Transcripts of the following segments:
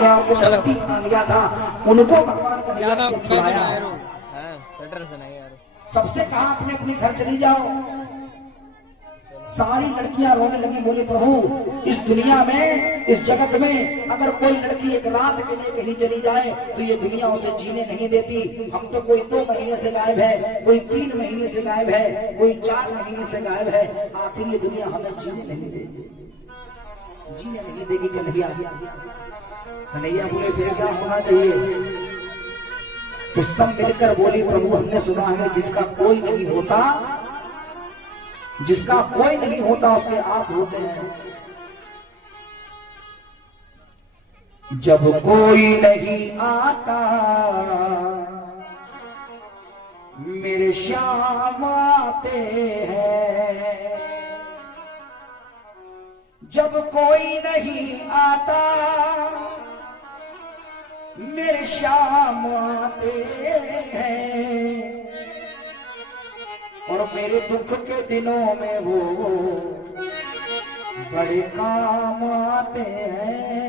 चलो लिया था उनको भगवान कन्हैया ज्यादा ने मैं छुड़ाया। सुना यार स्वेटर सुनाइए यार। सबसे कहा अपने अपने घर चली जाओ। सारी लड़कियां रोने लगी, बोले प्रभु इस दुनिया में, इस जगत में अगर कोई लड़की एक रात के लिए कहीं चली जाए तो ये दुनिया उसे जीने नहीं देती। हम तो कोई 2 महीने से गायब है, कोई 3 महीने से गायब है, कोई 4 महीने से गायब है, आखिर ये दुनिया हमें जीने नहीं देगी, जीने नहीं देगी। कन्हैया कन्हैया बोले फिर क्या होना चाहिए? तो सब मिलकर बोली प्रभु हमने सुना है जिसका कोई नहीं होता, जिसका कोई नहीं होता उसके आप होते हैं। जब कोई नहीं आता मेरे श्याम आते हैं, जब कोई नहीं आता मेरे श्याम आते हैं, और मेरे दुख के दिनों में वो बड़े काम आते हैं।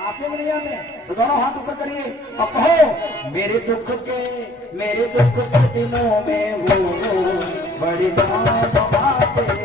आते नहीं आते? तो दोनों हाथ ऊपर करिए और कहो मेरे दुख के दिनों में वो बड़े काम आते हैं।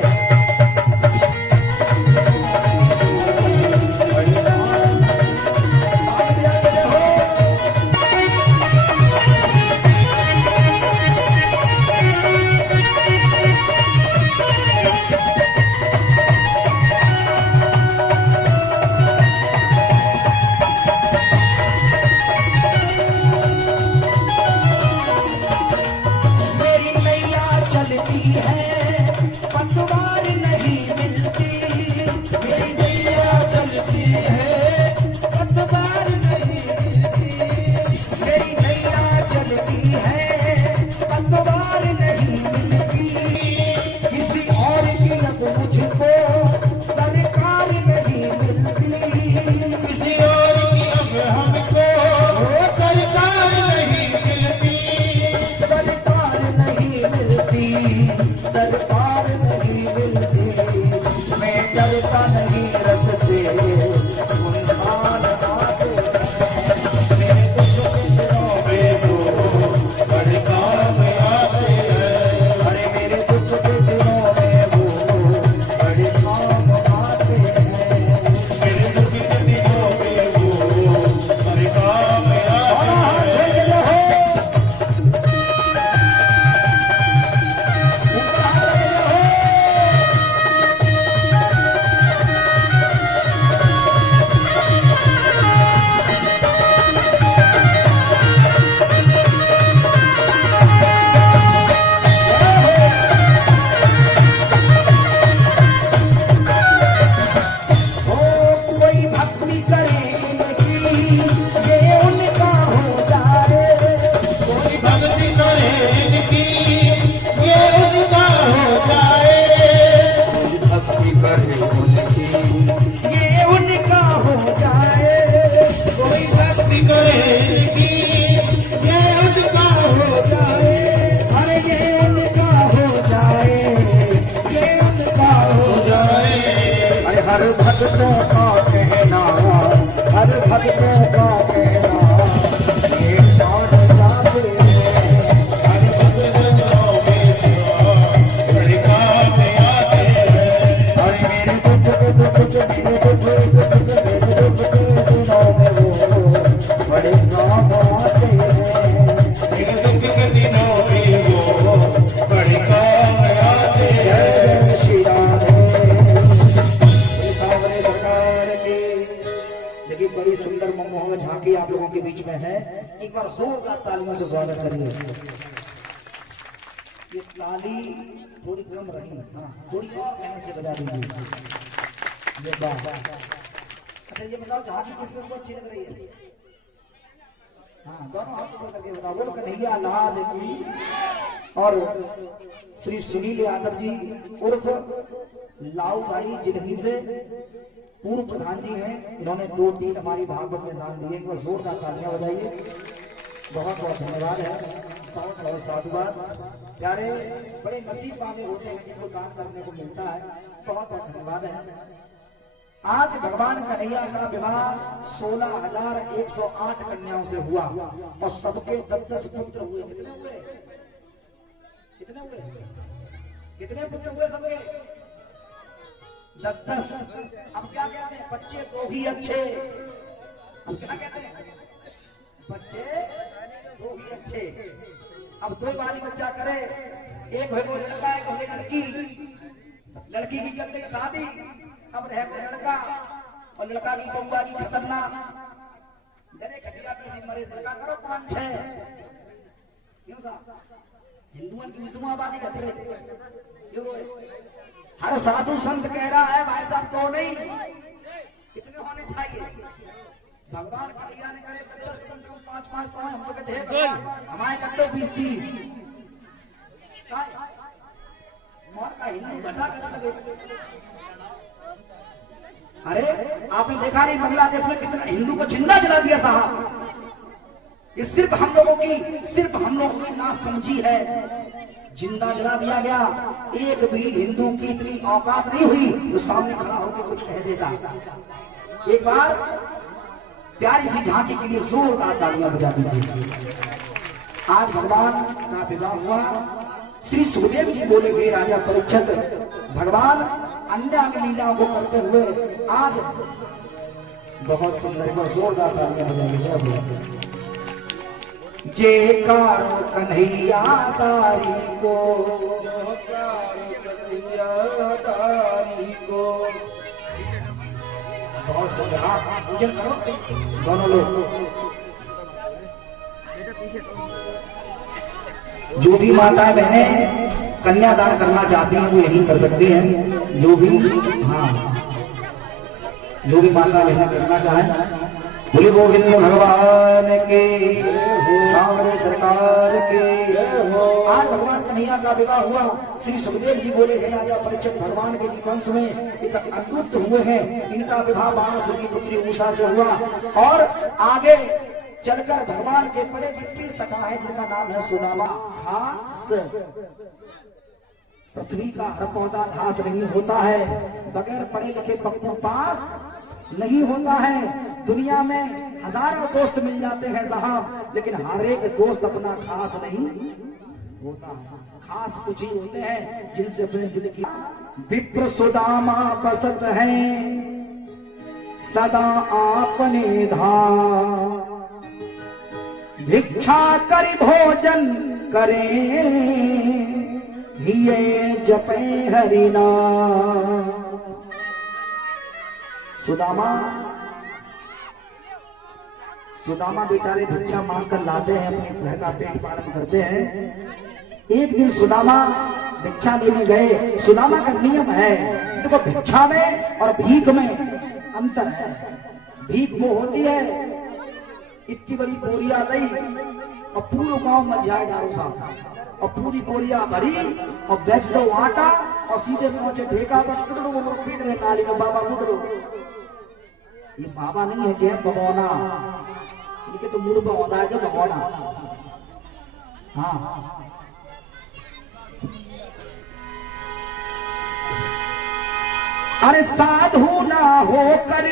भक्तों का कहना, हर भक्तों का कहना ये कौन जाते हैं, हर भक्तों में बड़े काम आते हैं। और मेरे दुख के दिनों में वो बड़े काम आते हैं, मेरे दुख के दिनों में वो बड़े काम आते हैं। श्री राम बड़ी सुंदर मनमोहक झांकी आप लोगों के बीच में है। एक बार जोरदार तालियों से स्वागत करिए। ये ताली थोड़ी कम रही, हाँ थोड़ी और मेहनत से बजा दीजिए। ये बात अच्छा, ये बताओ झांकी किस किस को अच्छी लग रही है? हाँ दोनों हाथ ऊपर करके बताओ। बोल कन्हैया लाल की। और श्री सुनील यादव जी उर्फ लाऊ भाई जिंदगी से पूर्व प्रधान जी हैं, इन्होंने 2-3 हमारी भागवत में दान दिए। एक बार जोरदार तालियां बजाइए। बहुत बहुत धन्यवाद है, बहुत बहुत साधुवाद। प्यारे बड़े नसीब वाले होते हैं जिनको दान करने को मिलता है। बहुत बहुत धन्यवाद है। आज भगवान कन्हैया का विवाह 16,108 कन्याओं से हुआ और सबके 10-10 पुत्र हुए। कितने हुए? कितने हुए? कितने पुत्र हुए सबके? 10-10। अब क्या कहते हैं? बच्चे दो ही अच्छे। अब क्या कहते हैं? बच्चे दो ही अच्छे। अब दो बाली बच्चा करे, एक है वो लड़का, एक है लड़की। लड़की की कर गई शादी, अब रह गया लड़का, और लड़का की बउआ की खतरनाक डरे खटिया पे से मरे। लड़का करो 5-6। क्यों साहब? हिंदुओं की विष्णु आबादी घट रही क्यों? हर साधु संत कह रहा है भाई साहब तो नहीं, कितने होने चाहिए? भगवान कन्हैया ने करे 10-10 कम से कम 5-5 तो हम तो कहते हैं भगवान हमारे कहते 20-30 और का हिंदू घटा लगे। अरे आपने देखा नहीं बांग्लादेश में कितना हिंदू को जिंदा जला दिया साहब। ये सिर्फ हम लोगों की नासमझी है। जिंदा जला दिया गया। एक भी हिंदू की इतनी औकात नहीं हुई जो सामने खड़ा होकर कुछ कह देता। एक बार प्यारी सी झांकी के लिए जोरदार तालियां बजा दीजिए। आज भगवान का विवाह हुआ। श्री सुखदेव जी बोले वे राजा परीक्षित, भगवान अन्य अन्य लीलाओं को करते हुए आज बहुत सुंदर जोरदार तालियां बजाएंगे। जय कारो कन्हैया तारी को, बहुत सुंदर। आप पूजन करो दोनों लोग। जो भी माताएं बहनें कन्यादान करना चाहती हैं वो यही कर सकती हैं। जो भी जो भी माता बहनें करना चाहें। बोले गोविंद भगवान के, सांवरे सरकार के। आज भगवान कन्हैया का विवाह हुआ। श्री सुखदेव जी बोले हे राजा परीक्षित, भगवान के वंश में एक अनिरुद्ध हुए हैं, इनका विवाह बाणासुर की पुत्री उषा से हुआ। और आगे चलकर भगवान के बड़े प्रिय सखा है जिनका नाम है सुदामा। घास, पृथ्वी का हर पौधा घास नहीं होता है, बगैर पढ़े लिखे पप्पू पास नहीं होता है। दुनिया में हजारों दोस्त मिल जाते हैं साहब, लेकिन हर एक दोस्त अपना खास नहीं होता है। खास कुछ ही होते हैं जिनसे अपने दिल की। विप्र सुदामा बसत है सदा आपने धाम, भिक्षा कर भोजन करें हिये जपे हरि नाम। सुदामा बेचारे भिक्षा मांग कर लाते हैं, अपने घर का पेट पालन करते हैं। एक दिन सुदामा भिक्षा लेने गए। सुदामा का नियम है, देखो भिक्षा में और भीख में अंतर है। भीख वो होती है इतनी बड़ी बोरिया लाई और पूरा गांव में जाए डारो साहब, और पूरी बोरिया भरी और बेच दो आटा और सीधे पहुंचे ढेका पर पीट रहे नाली में, बाबा उठ लो। ये बाबा नहीं है, जय भगवाना, इनके तो मूड में होता है जब भगवाना। हाँ अरे साधु ना होकर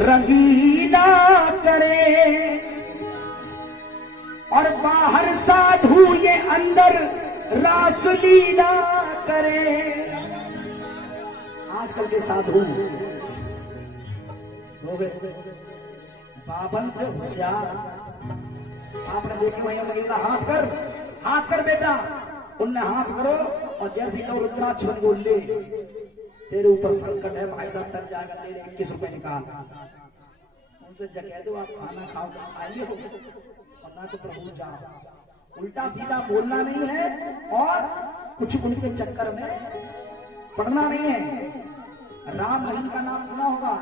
रंगीला करे, और बाहर साधु ये अंदर रासलीला करे। आजकल के साधु बाबन से होशियार। आपने देखे वही महिला हाथ कर बेटा, उनने हाथ करो और जैसे कहो रुद्राक्ष बोल ले, तेरे ऊपर संकट है भाई साहब, टल जाएगा, तेरे 21 रुपए निकाल। उनसे कह दो आप खाना खाओ तो खाइए हो, और ना तो प्रभु जाओ। उल्टा सीधा बोलना नहीं है और कुछ उनके चक्कर में पढ़ना नहीं है। राम रहीम का नाम सुना होगा।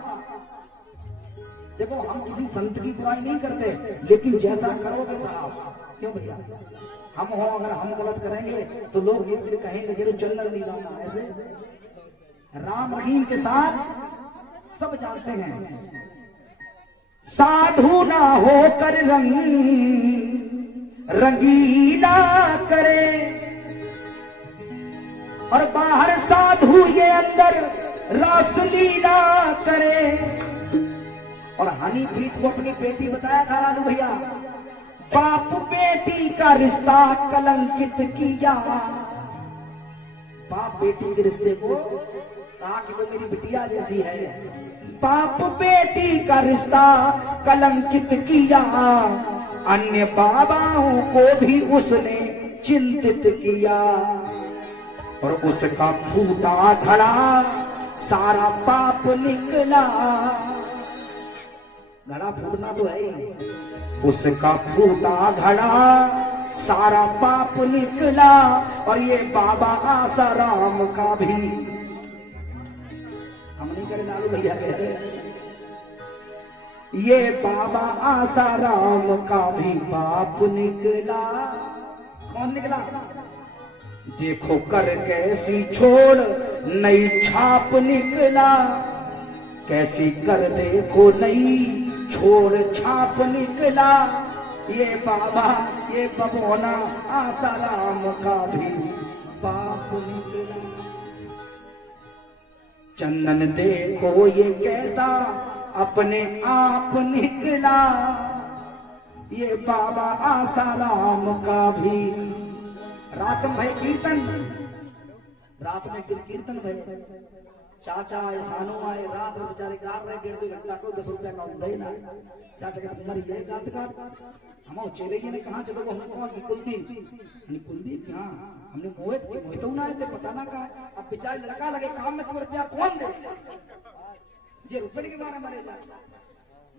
देखो हम किसी संत की बुराई नहीं करते, लेकिन जैसा करोगे साहब, क्यों भैया हम हो, अगर हम गलत करेंगे तो लोग एक दिन कहेंगे जरूर चंदन नहीं लाना। ऐसे राम रहीम के साथ सब जानते हैं। साधु ना होकर रंगीला करे, और बाहर साधु ये अंदर रासलीला करे। और हनीप्रीत को अपनी बेटी बताया था लालू भैया, बाप बेटी का रिश्ता कलंकित किया। बाप बेटी के रिश्ते को कहा कि वो मेरी बिटिया जैसी है। बाप बेटी का रिश्ता कलंकित किया, अन्य बाबाओं को भी उसने चिंतित किया। और उसका फूटा घड़ा सारा पाप निकला। घड़ा फूटना तो है ही, उसका फूटा घड़ा सारा पाप निकला। और ये बाबा आसाराम का भी, हम नहीं करे लालू भैया कह रहे, ये बाबा आसाराम का भी पाप निकला। कौन निकला? देखो कर कैसी छोड़ नई छाप निकला। कैसी कर देखो नई छोड़ छाप निकला। ये बाबा ये बबोना आसाराम का भी पाप निकला। चंदन देखो ये कैसा अपने आप निकला। ये बाबा आसाराम का भी। रात में भाई कीर्तन, रात में कीर्तन भाई, चाचा आए सानू आए, रात में बेचारे गा रहे 1.5-2 घंटा को 10 रुपया का उदय ना। चाचा कहते मर ये गात गात हम चले ने कहा चलो हमने कौन की कुलदीप हाँ हमने मोहित ना आए थे पता ना कहा। अब बेचारे लड़का लगे काम में, तुम्हें रुपया कौन दे? ये रुपये के बारे में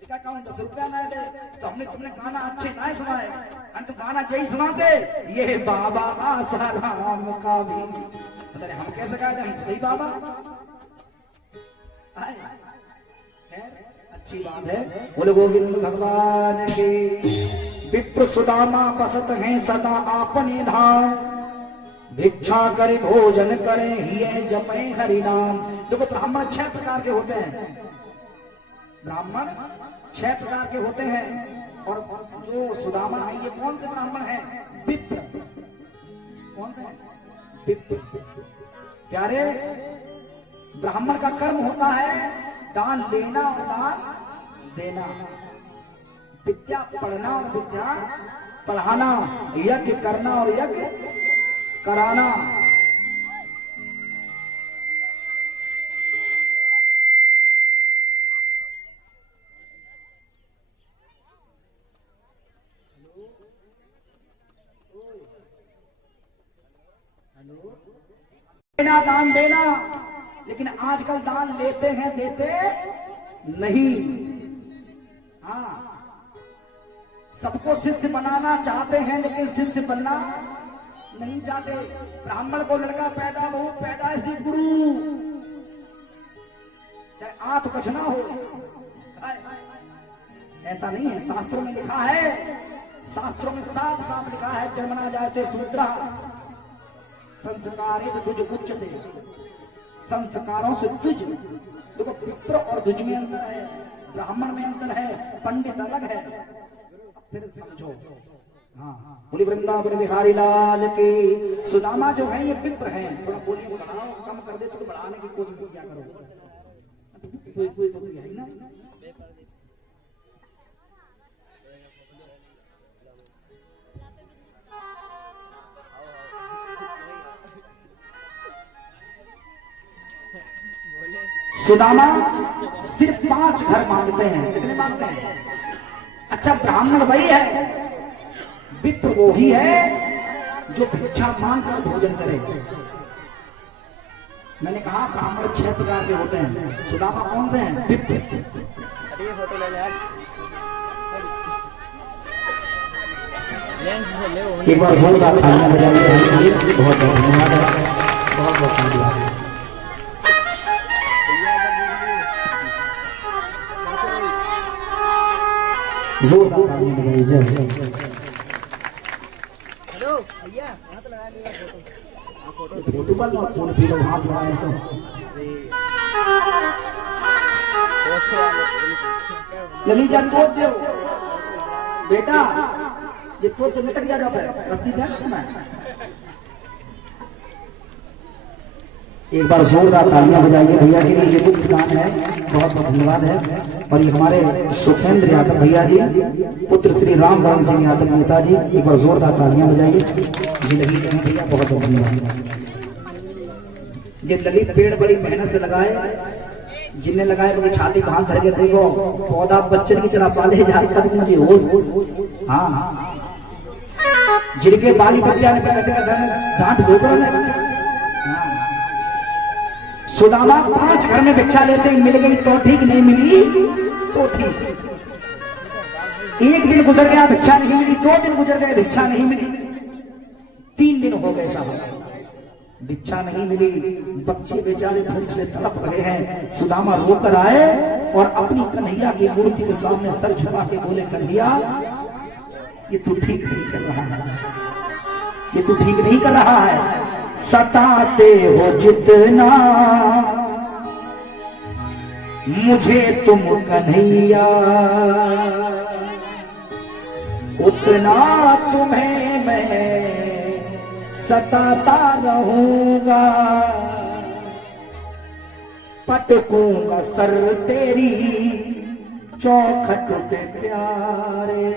जिका कहूँ 10 रुपया ना दे तो हमने तुमने गाना अच्छे ना सुनाए, हम तो गाना जय सुनाते। ये बाबा आसाराम का भी मतलब हम कैसे कहा हम खुद ही बाबा। अच्छी बात है। बोले गोविंद भगवान की। विप्र सुदामा बसत हैं सदा आपने धाम। भिक्षा करे भोजन करे ही जपे हरि नाम। देखो ब्राह्मण 6 प्रकार के होते हैं। ब्राह्मण 6 प्रकार के होते हैं। और जो सुदामा है ये कौन से ब्राह्मण है? विप्र। कौन से? विप्र। प्यारे ब्राह्मण का कर्म होता है दान लेना और दान देना, विद्या पढ़ना और विद्या पढ़ाना, यज्ञ करना और यज्ञ कराना। देना दान देना, लेकिन आजकल दान लेते हैं देते नहीं। हाँ सबको शिष्य बनाना चाहते हैं लेकिन शिष्य बनना नहीं चाहते। ब्राह्मण को लड़का पैदा बहुत पैदा ऐसी गुरु चाहे आठ कुछ ना हो, ऐसा नहीं है। शास्त्रों में लिखा है, शास्त्रों में साफ साफ लिखा है जन्मना जायते शूद्रा संस्कारित दुज उच्चते। संस्कारों से दुज। देखो पित्र और दुज में अंतर है, ब्राह्मण में अंतर है, पंडित अलग है। फिर समझो। हाँ बोली वृंदावन बिहारी लाल की। सुदामा जो है ये पित्र है। थोड़ा बोलिए बढ़ाओ, कम कर दे तो बढ़ाने की कोशिश क्या करो। कोई तो है ना। सुदामा सिर्फ 5 घर मांगते हैं। कितने मांगते हैं? अच्छा ब्राह्मण वही है, विप्र वो ही है जो भिक्षा मांगकर भोजन करे। मैंने कहा ब्राह्मण 6 प्रकार के होते हैं। सुदामा कौन से हैं? विप्र। फोटो ले ले लेंस से ले। एक बार जोरदार तालियां बजाइए। बहुत बहुत धन्यवाद, बहुत बहुत शुक्रिया। जोरदार तालियां बजाइए। जय हेलो भैया हाथ लगा लिया फोटो। फोटो पर ना फोन पे लोग हाथ लगाए तो लली जान को दो बेटा। ये तो लटक जा रहा है रस्सी क्या तुम्हें। एक बार जोरदार तालियां बजाइए भैया के लिए। ये मुफ्त दान है, बहुत बहुत धन्यवाद है। और ये हमारे सुखेंद्र यादव भैया जी, पुत्र श्री राम बरन सिंह यादव नेता जी, एक बार जोरदार तालियां बजाइए। जिंदगी से भैया बहुत बहुत धन्यवाद। जब ललित पेड़ बड़ी मेहनत से लगाए, जिनने लगाए मुझे छाती बांध धर के देखो पौधा बच्चन की तरह पाले जाता मुझे हो। हाँ, जिनके बाली बच्चा ने पकड़ का डांट धोकर ने। सुदामा 5 घर में भिक्षा लेते, मिल गई तो ठीक, नहीं मिली तो ठीक। एक दिन गुजर गया, भिक्षा नहीं मिली। 2 दिन गुजर गए, भिक्षा नहीं मिली। 3 दिन हो गए साहब, भिक्षा नहीं मिली। बच्चे बेचारे भूख से तड़प रहे हैं। सुदामा रोकर आए और अपनी कन्हैया की मूर्ति के सामने सर झुका के बोले, कन्हैया ये तू ठीक नहीं कर रहा है, ये तू ठीक नहीं कर रहा है। सताते हो जितना मुझे तुम कन्हैया, उतना तुम्हें मैं सताता रहूंगा। पटकूंगा सर तेरी चौखट पे प्यारे,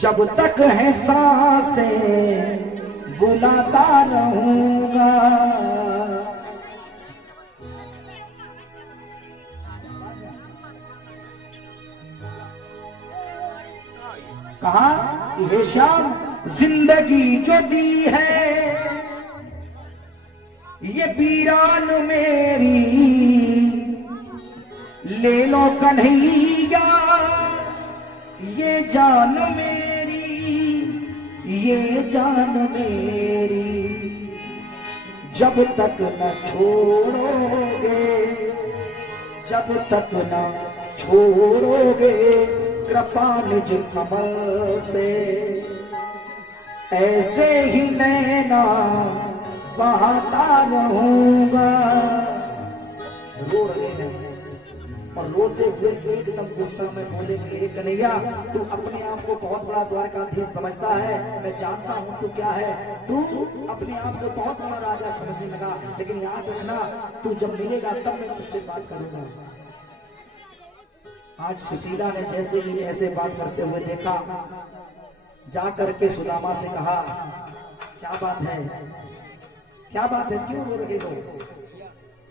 जब तक है सांसें बुलाता रहूंगा। कहा कि हे श्याम, जिंदगी जो दी है ये वीरान मेरी, ले लो कन्हैया ये जान मेरी, ये जान मेरी। जब तक न छोड़ोगे, जब तक न छोड़ोगे कृपा निज कमल से, ऐसे ही नैना बहाता रहूंगा। रो रहे हैं और रोते हुए एकदम गुस्सा में बोले कि कन्हैया, तू अपने आप को बहुत बड़ा द्वारकाधीश समझता है, मैं जानता हूं तू क्या है। तू अपने आप को बहुत बड़ा राजा समझने लगा, लेकिन याद रखना तू जब मिलेगा तब मैं तुझसे बात करूंगा। आज सुशीला ने जैसे ही ऐसे बात करते हुए देखा, जाकर के सुदामा से कहा, क्या बात है, क्या बात है, क्यों रो रहे हो?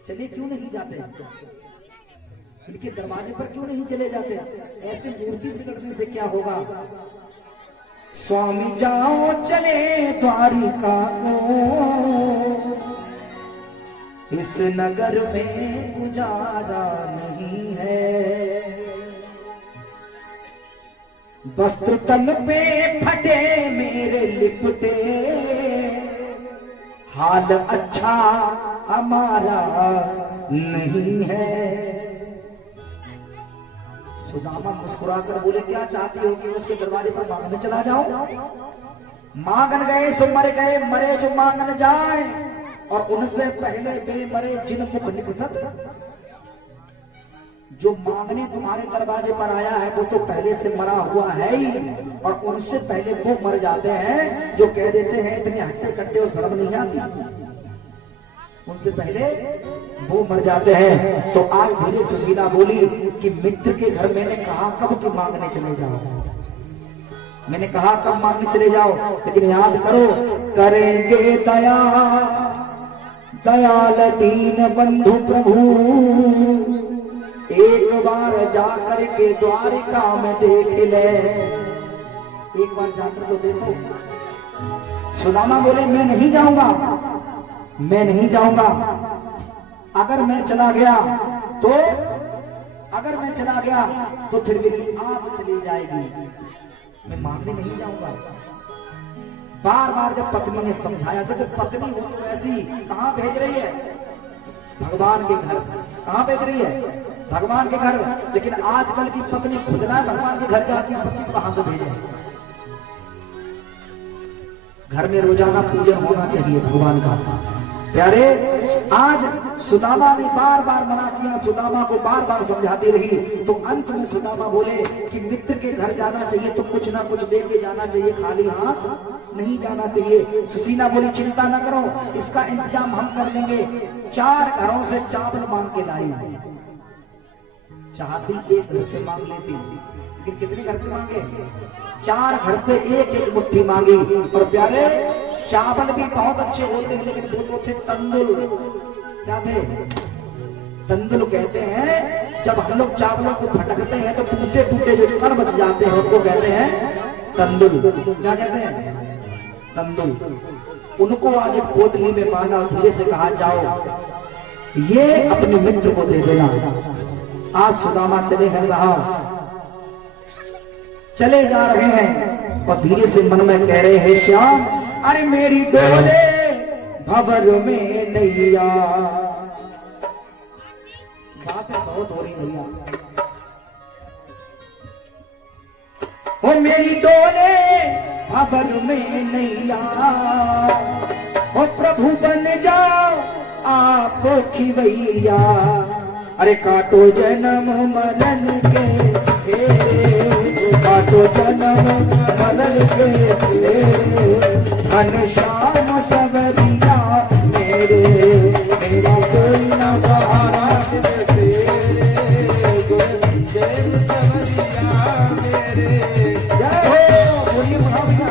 चलिए क्यों नहीं जाते, इनके दरवाजे पर क्यों नहीं चले जाते? ऐसे मूर्ति से लड़ने से क्या होगा? स्वामी जाओ चले द्वारिका को, इस नगर में गुजारा नहीं है। वस्त्र तन पे फटे मेरे लिपटे, हाल अच्छा हमारा नहीं है। सुदामा मुस्कुराकर बोले, क्या चाहती हो कि उसके दरवाजे पर मांगने चला जाऊं? मांगन गए सो मर गए, मरे जो मांगन जाए, और उनसे पहले बेमरे जिन मुख निकसत। जो मांगने तुम्हारे दरवाजे पर आया है वो तो पहले से मरा हुआ है ही, और उनसे पहले वो मर जाते हैं जो कह देते हैं इतने हट्टे कट्टे और शर्म नहीं आती, उनसे पहले वो मर जाते हैं। तो आज धीरे सुशीला बोली कि मित्र के घर मैंने कहा कब कि मांगने चले जाओ, मैंने कहा कब मांगने चले जाओ, लेकिन याद करो करेंगे दया दयाल दीन बंधु प्रभु, एक बार जाकर के द्वारिका में देख ले, एक बार जाकर तो देखो। सुदामा बोले, मैं नहीं जाऊंगा, मैं नहीं जाऊंगा। अगर मैं चला गया तो, अगर मैं चला गया तो फिर मेरी आंख चली जाएगी, मैं मांगने नहीं जाऊंगा। बार बार जब पत्नी ने समझाया, तो पत्नी हो तो ऐसी कहां भेज रही है? भगवान के घर। कहां भेज रही है? भगवान के घर। लेकिन आजकल की पत्नी खुद ना भगवान के घर जाती, पति कहां से भेजे? घर में रोजाना पूजन होना चाहिए भगवान का। प्यारे आज सुदामा ने बार बार मना किया, सुदामा को बार बार समझाती रही, तो अंत में सुदामा बोले कि मित्र के घर जाना चाहिए तो कुछ ना कुछ लेके जाना चाहिए, खाली हाथ नहीं जाना चाहिए। सुशीला बोली चिंता ना करो, इसका इंतजाम हम कर देंगे। 4 घरों से चावल मांग के लाई। चाहती एक घर से मांग लेती, लेकिन कितने घर से मांगे? 4 घर से एक एक मुट्ठी मांगी। और प्यारे चावल भी बहुत अच्छे होते हैं, लेकिन वो तो थे तंदुल। क्या थे? तंदुल कहते हैं जब हम लोग चावलों को फटकते हैं तो टूटे टूटे जो कण बच जाते हैं उनको कहते हैं तंदुल। क्या कहते हैं? तंदुल। उनको आज एक पोटली में बांधा और धीरे से कहा जाओ ये अपने मित्र को दे देना। आज सुदामा चले हैं साहब, चले जा रहे हैं और धीरे से मन में कह रहे हैं श्याम अरे मेरी डोले भंवर में नैया। बातें बहुत हो रही भैया। ओ मेरी डोले भंवर में नैया, ओ प्रभु बन जाओ आप खिवैया। अरे काटो जन्म मरण के फेरे, काटो जन्म मरण के फेरे, घनश्याम सवरिया मेरे, मेरा कोई न सहारा तेरे, जय सवरिया मेरे। जय हो, बोलिए भैया।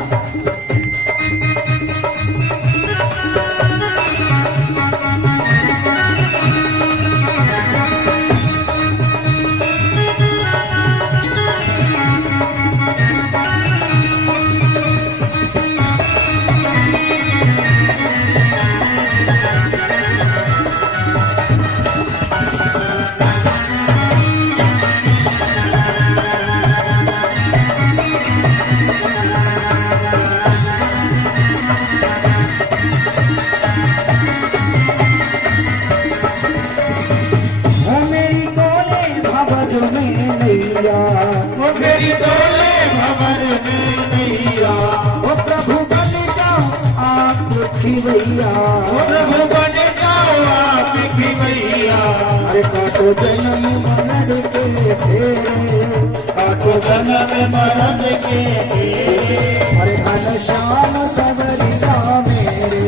मेरी डोले भंवर में नैया, ओ प्रभु बन जाओ आप खिवैया, ओ प्रभु बन जाओ आप खिवैया। अरे काटो जन्म मरण के फेरे, काटो जन्म मरण के फेरे। अरे घनश्याम सवरिया मेरे,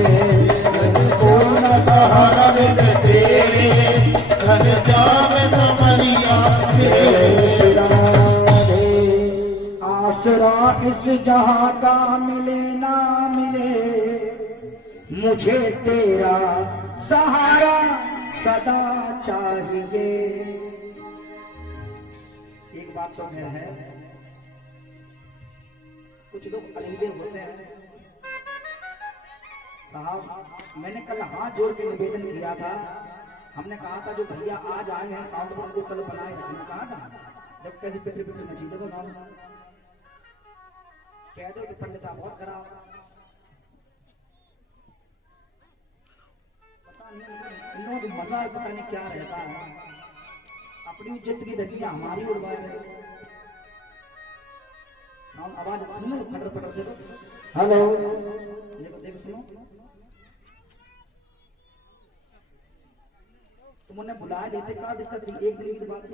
को न सहारा तेरे, घनश्याम सवरिया मेरे। आसरा इस जहां का मिले ना मिले, मुझे तेरा सहारा सदा चाहिए। एक बात तो मेरा है, कुछ लोग अलग होते हैं साहब। मैंने कल हाथ जोड़ के निवेदन किया था, हमने कहा था जो भैया आज आए हैं साउंड को कल बनाए रखने कहा था। जब कैसे पिटे पिटे मची देखो साउंड कह दो कि पंडिता बहुत खराब। पता नहीं इन लोगों को मजा पता नहीं क्या रहता है, अपनी इज्जत की धज्जियां हमारी उड़वा रहे। साउंड आवाज सुनो, फटर फटर देखो। हेलो देखो देख सुनो, तुम उन्हें बुलाया देते क्या दिक्कत थी? एक दिन की बात थी,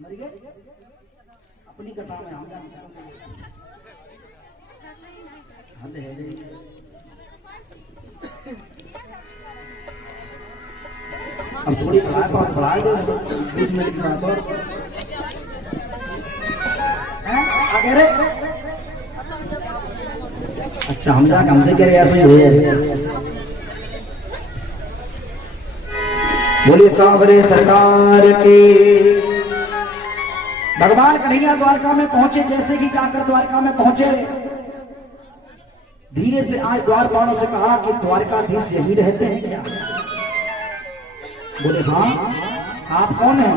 मर गए अपनी कथा में हम जाने। अब थोड़ी बढ़ा दो 20 मिनट की बात और आगे रे। अच्छा हम जाके हमसे कह रहे ऐसे ही हो जाए। बोले सांवरे सरकार के। भगवान कन्हैया द्वारका में पहुंचे, जैसे कि जाकर द्वारका में पहुंचे धीरे से आज द्वारपालों से कहा कि द्वारकाधीश यही रहते हैं क्या? बोले हाँ। आप कौन हैं?